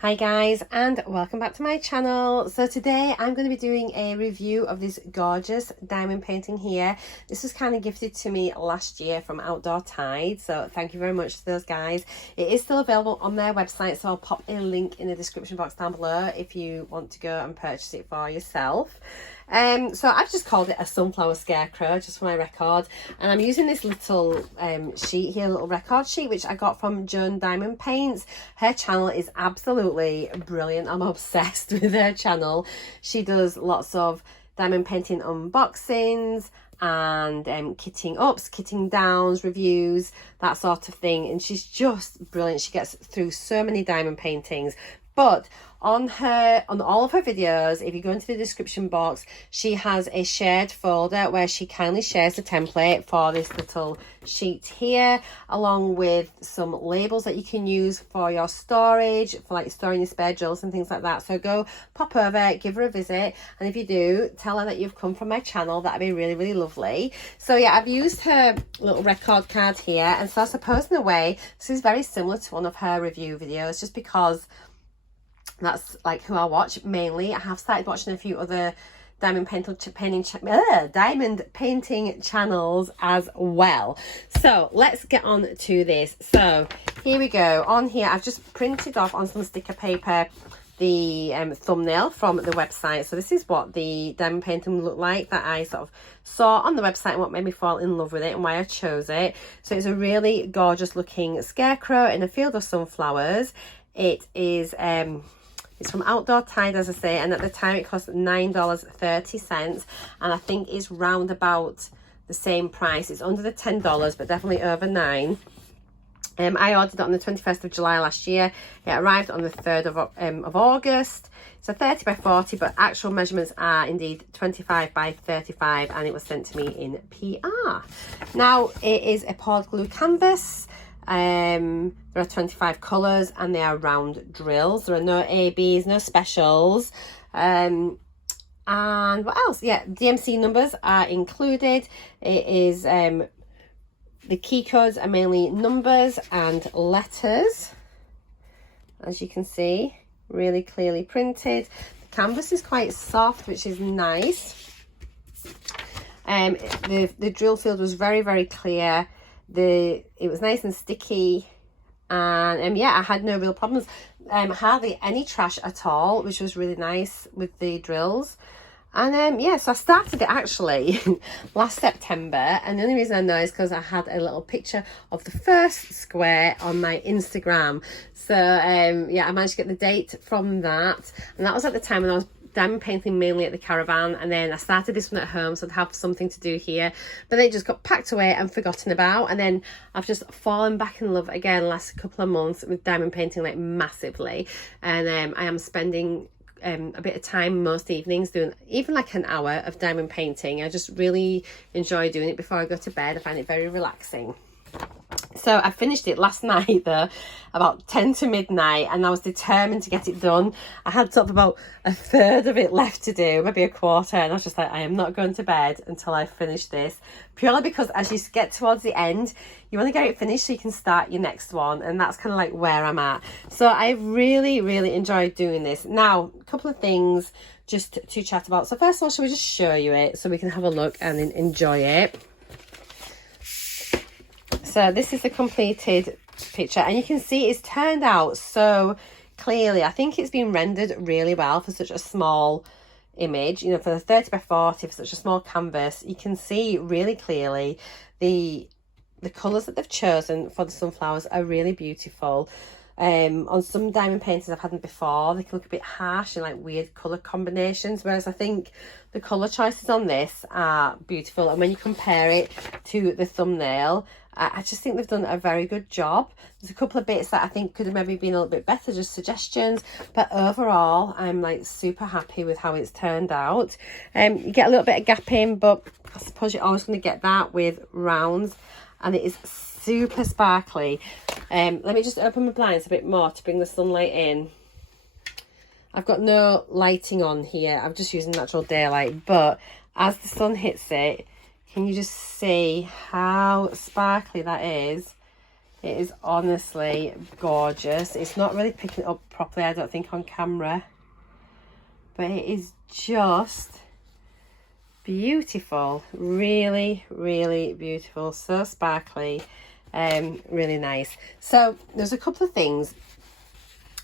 Hi guys, and welcome back to my channel. So today I'm going to be doing a review of this gorgeous diamond painting here. This was kind of gifted to me last year from Outdoor Tide, so thank you very much to those guys. It is still available on their website, so I'll pop a link in the description box down below if you want to go and purchase it for yourself. So I've just called it a sunflower scarecrow just for my record, and I'm using this little sheet here, little record sheet, which I got from Joan Diamond Paints. Her channel is absolutely brilliant. I'm obsessed with her channel. She does lots of diamond painting unboxings and kitting ups, kitting downs, reviews, that sort of thing, and she's just brilliant. She gets through so many diamond paintings. But on all of her videos, if you go into the description box, she has a shared folder where she kindly shares the template for this little sheet here, along with some labels that you can use for your storage, for like storing your spare jewels and things like that. So go pop over, give her a visit, and if you do, tell her that you've come from my channel. That'd be really, really lovely. So yeah, I've used her little record card here, and so I suppose in a way this is very similar to one of her review videos, just because that's like who I watch mainly. I have started watching a few other diamond painting channels as well. So let's get on to this. So here we go. On here I've just printed off on some sticker paper the thumbnail from the website. So this is what the diamond painting looked like that I sort of saw on the website, and what made me fall in love with it and why I chose it. So it's a really gorgeous looking scarecrow in a field of sunflowers. It is it's from Outdoor Tide, as I say, and at the time it cost $9.30, and I think it's round about the same price. It's under the $10, but definitely over $9. I ordered it on the 21st of July last year. It arrived on the 3rd of August. It's a 30 by 40, but actual measurements are indeed 25 by 35, and it was sent to me in PR. Now, it is a poured glue canvas. There are 25 colours, and they are round drills. There are no ABs, no specials. And what else? Yeah, DMC numbers are included. It is the key codes are mainly numbers and letters, as you can see, really clearly printed. The canvas is quite soft, which is nice. The drill field was very, very clear. It was nice and sticky, and yeah, I had no real problems. Hardly any trash at all, which was really nice with the drills. And yeah, so I started it actually last September, and the only reason I know is because I had a little picture of the first square on my Instagram. So yeah, I managed to get the date from that, and that was at the time when I was diamond painting mainly at the caravan, and then I started this one at home, so I'd have something to do here, but then it just got packed away and forgotten about. And then I've just fallen back in love again last couple of months with diamond painting, like massively, and I am spending a bit of time most evenings doing even like an hour of diamond painting. I just really enjoy doing it before I go to bed. I find it very relaxing. So I finished it last night though, about 10 to midnight, and I was determined to get it done. I had sort of about a third of it left to do, maybe a quarter, and I was just like, I am not going to bed until I finish this, purely because as you get towards the end, you want to get it finished so you can start your next one, and that's kind of like where I'm at. So I really, really enjoyed doing this. Now, a couple of things just to chat about. So first of all, shall we just show you it so we can have a look and enjoy it? So this is the completed picture, and you can see it's turned out so clearly. I think it's been rendered really well for such a small image, you know, for the 30 by 40, for such a small canvas. You can see really clearly the colours that they've chosen for the sunflowers are really beautiful. On some diamond paintings I've had them before, they can look a bit harsh and like weird colour combinations, whereas I think the colour choices on this are beautiful. And when you compare it to the thumbnail, I just think they've done a very good job. There's a couple of bits that I think could have maybe been a little bit better, just suggestions, but overall I'm like super happy with how it's turned out. You get a little bit of gapping, but I suppose you're always going to get that with rounds, and it is super sparkly. Let me just open my blinds a bit more to bring the sunlight in. I've got no lighting on here, I'm just using natural daylight, but as the sun hits it, can you just see how sparkly that is? It is honestly gorgeous. It's not really picking it up properly, I don't think, on camera. But it is just beautiful. Really, really beautiful. So sparkly. Really nice. So there's a couple of things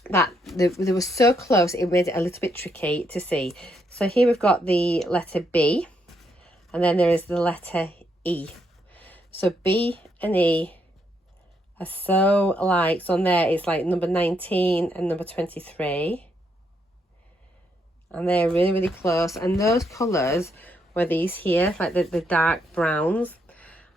that they were so close, it made it a little bit tricky to see. So here we've got the letter B, and then there is the letter E. So B and E are so alike. So on there it's like number 19 and number 23. And they're really, really close. And those colours were these here, like the dark browns.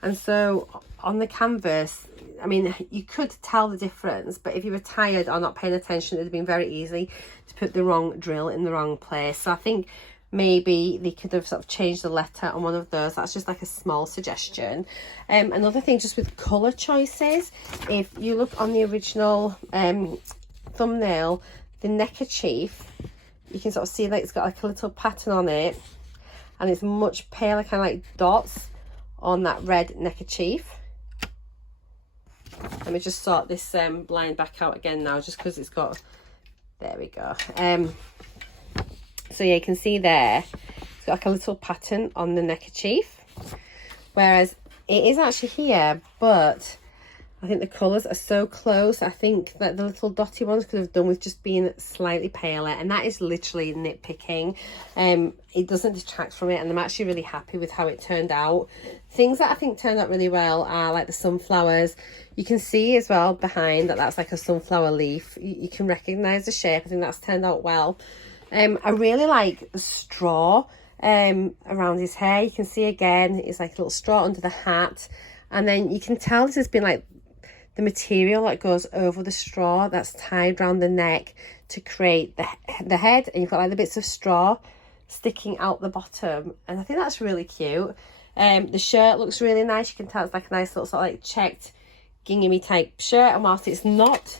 And so on the canvas, I mean, you could tell the difference, but if you were tired or not paying attention, it would have been very easy to put the wrong drill in the wrong place. So I think maybe they could have sort of changed the letter on one of those. That's just like a small suggestion. Another thing, just with colour choices, if you look on the original thumbnail, the neckerchief, you can sort of see that it's got like a little pattern on it, and it's much paler, kind of like dots on that red neckerchief. Let me just sort this blind back out again now, just because it's got, there we go. So yeah, you can see there, it's got like a little pattern on the neckerchief, whereas it is actually here, but I think the colours are so close. I think that the little dotty ones could have done with just being slightly paler, and that is literally nitpicking. It doesn't detract from it, and I'm actually really happy with how it turned out. Things that I think turned out really well are like the sunflowers. You can see as well behind that that's like a sunflower leaf. You can recognise the shape. I think that's turned out well. I really like the straw around his hair. You can see again, it's like a little straw under the hat, and then you can tell this has been like the material that goes over the straw that's tied around the neck to create the head, and you've got like the bits of straw sticking out the bottom, and I think that's really cute. The shirt looks really nice. You can tell it's like a nice little sort of like checked ginghamy type shirt, and whilst it's not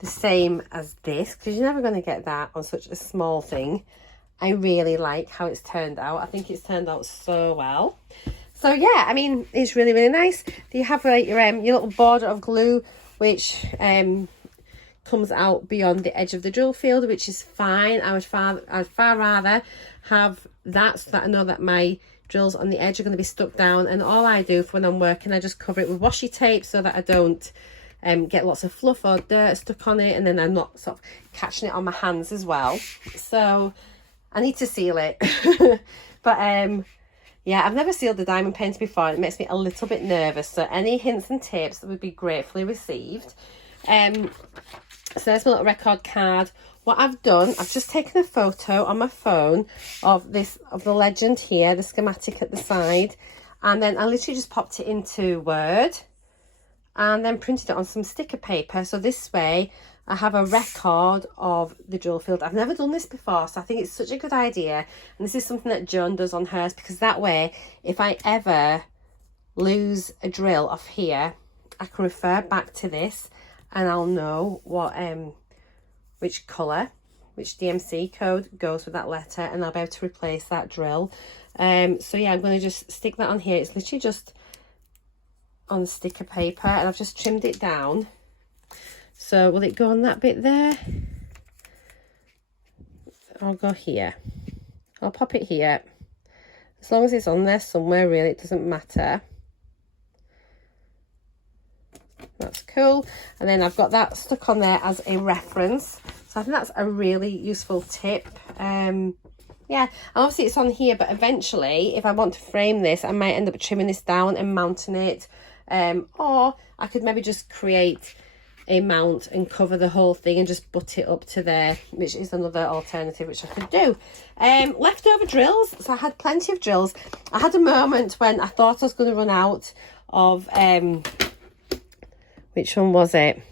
the same as this, because you're never going to get that on such a small thing, I really like how it's turned out. I think it's turned out so well. So yeah, I mean, it's really, really nice. You have like your little border of glue, which comes out beyond the edge of the drill field, which is fine. I'd far rather have that, so that I know that my drills on the edge are going to be stuck down, and all I do for when I'm working, I just cover it with washi tape so that I don't get lots of fluff or dirt stuck on it, and then I'm not sort of catching it on my hands as well. So I need to seal it. But yeah, I've never sealed the diamond painting before, and it makes me a little bit nervous, so any hints and tips would be gratefully received. So there's my little record card. What I've done, I've just taken a photo on my phone of the legend here, the schematic at the side, and then I literally just popped it into Word and then printed it on some sticker paper. So this way I have a record of the drill field. I've never done this before, so I think it's such a good idea, and this is something that Joan does on hers, because that way if I ever lose a drill off here, I can refer back to this and I'll know what which colour, which DMC code goes with that letter, and I'll be able to replace that drill. So yeah, I'm going to just stick that on here. It's literally just on sticker paper, and I've just trimmed it down. So will it go on that bit there? I'll go here. I'll pop it here. As long as it's on there somewhere, really, it doesn't matter. That's cool. And then I've got that stuck on there as a reference. So I think that's a really useful tip. Yeah, and obviously it's on here, but eventually if I want to frame this, I might end up trimming this down and mounting it. Or I could maybe just create a mount and cover the whole thing and just butt it up to there, which is another alternative which I could do. Leftover drills. So I had plenty of drills. I had a moment when I thought I was going to run out of which one was it?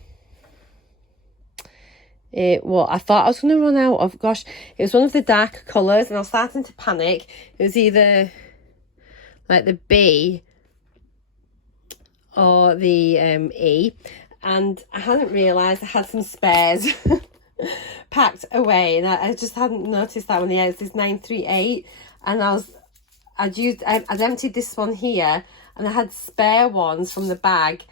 Well, I thought I was going to run out of, gosh, it was one of the darker colours, and I was starting to panic. It was either like the B or the E, and I hadn't realised I had some spares packed away, and I just hadn't noticed that one. Yeah, it's this 938, and I'd emptied this one here, and I had spare ones from the bag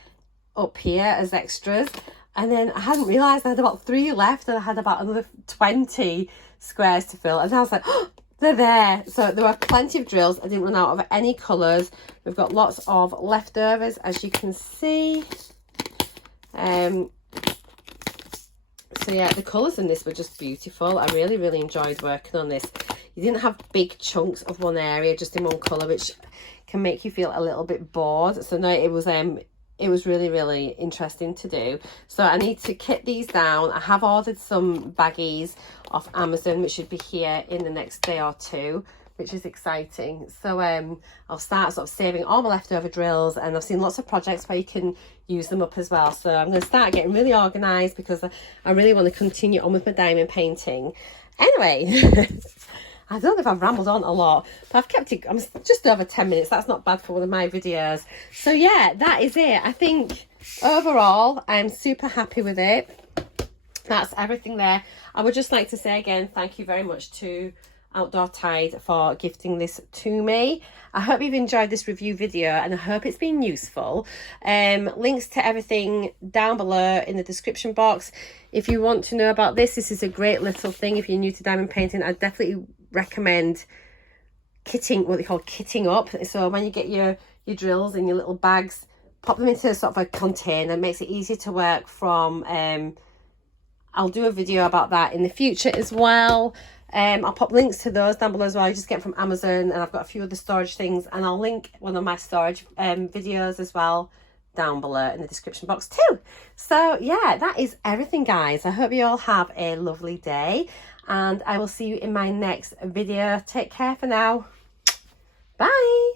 up here as extras. And then I hadn't realised I had about 3 left, and I had about another 20 squares to fill. And I was like, oh, they're there. So there were plenty of drills. I didn't run out of any colours. We've got lots of leftovers, as you can see. So yeah, the colours in this were just beautiful. I really, really enjoyed working on this. You didn't have big chunks of one area just in one colour, which can make you feel a little bit bored. So no, it was really, really interesting to do. So I need to kit these down. I have ordered some baggies off Amazon, which should be here in the next day or two, which is exciting. So I'll start sort of saving all my leftover drills, and I've seen lots of projects where you can use them up as well. So I'm going to start getting really organised because I really want to continue on with my diamond painting. Anyway, I don't know if I've rambled on a lot, but I've kept it, I'm just over 10 minutes. That's not bad for one of my videos. So yeah, that is it. I think overall, I'm super happy with it. That's everything there. I would just like to say again, thank you very much to Outdoor Tide for gifting this to me. I hope you've enjoyed this review video, and I hope it's been useful. Links to everything down below in the description box. If you want to know about this is a great little thing. If you're new to diamond painting, I definitely recommend kitting, what they call kitting up. So when you get your drills in your little bags, pop them into sort of a container. It makes it easier to work from. I'll do a video about that in the future as well. I'll pop links to those down below as well. You just get them from Amazon, and I've got a few other storage things, and I'll link one of my storage videos as well down below in the description box too. So yeah, that is everything, guys. I hope you all have a lovely day, and I will see you in my next video. Take care for now. Bye.